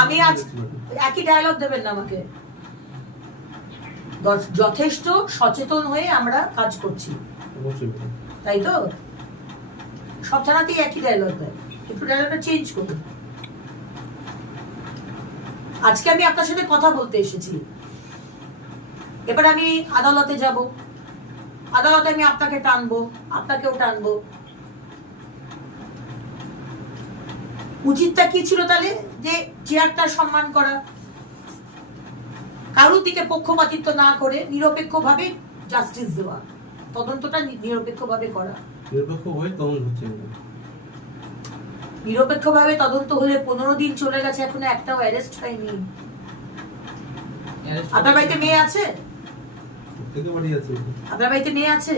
আমি আজ একই ডায়লগ দেবেন না আমাকে। যথেষ্ট সচেতন হয়ে আমরা কাজ করছি, তাই তো? সব থানাতেই একই ডায়লগ দেয়, একটু ডায়লগটা চেঞ্জ করুন। আজকে আমি আপনার সাথে কথা বলতে এসেছি, এবার আমি আদালতে যাব, আদালতে আমি আপনাকে টানবো, আপনাকেও টানবো। উচিতটা কি ছিল তাহলে? যে চেয়ারটা সম্মান করা, কারোর দিকে পক্ষপাতিত্ব না করে নিরপেক্ষভাবে জাস্টিস দেওয়া, তদন্তটা নিরপেক্ষভাবে করা। নিরপেক্ষভাবে তদন্ত হলে 15 দিন চলে গেছে, এখনো একটাও অ্যারেস্ট হয়নি। আপনার বাড়িতে মেয়ে আছে? আপনার বাড়িতে মেয়ে আছে?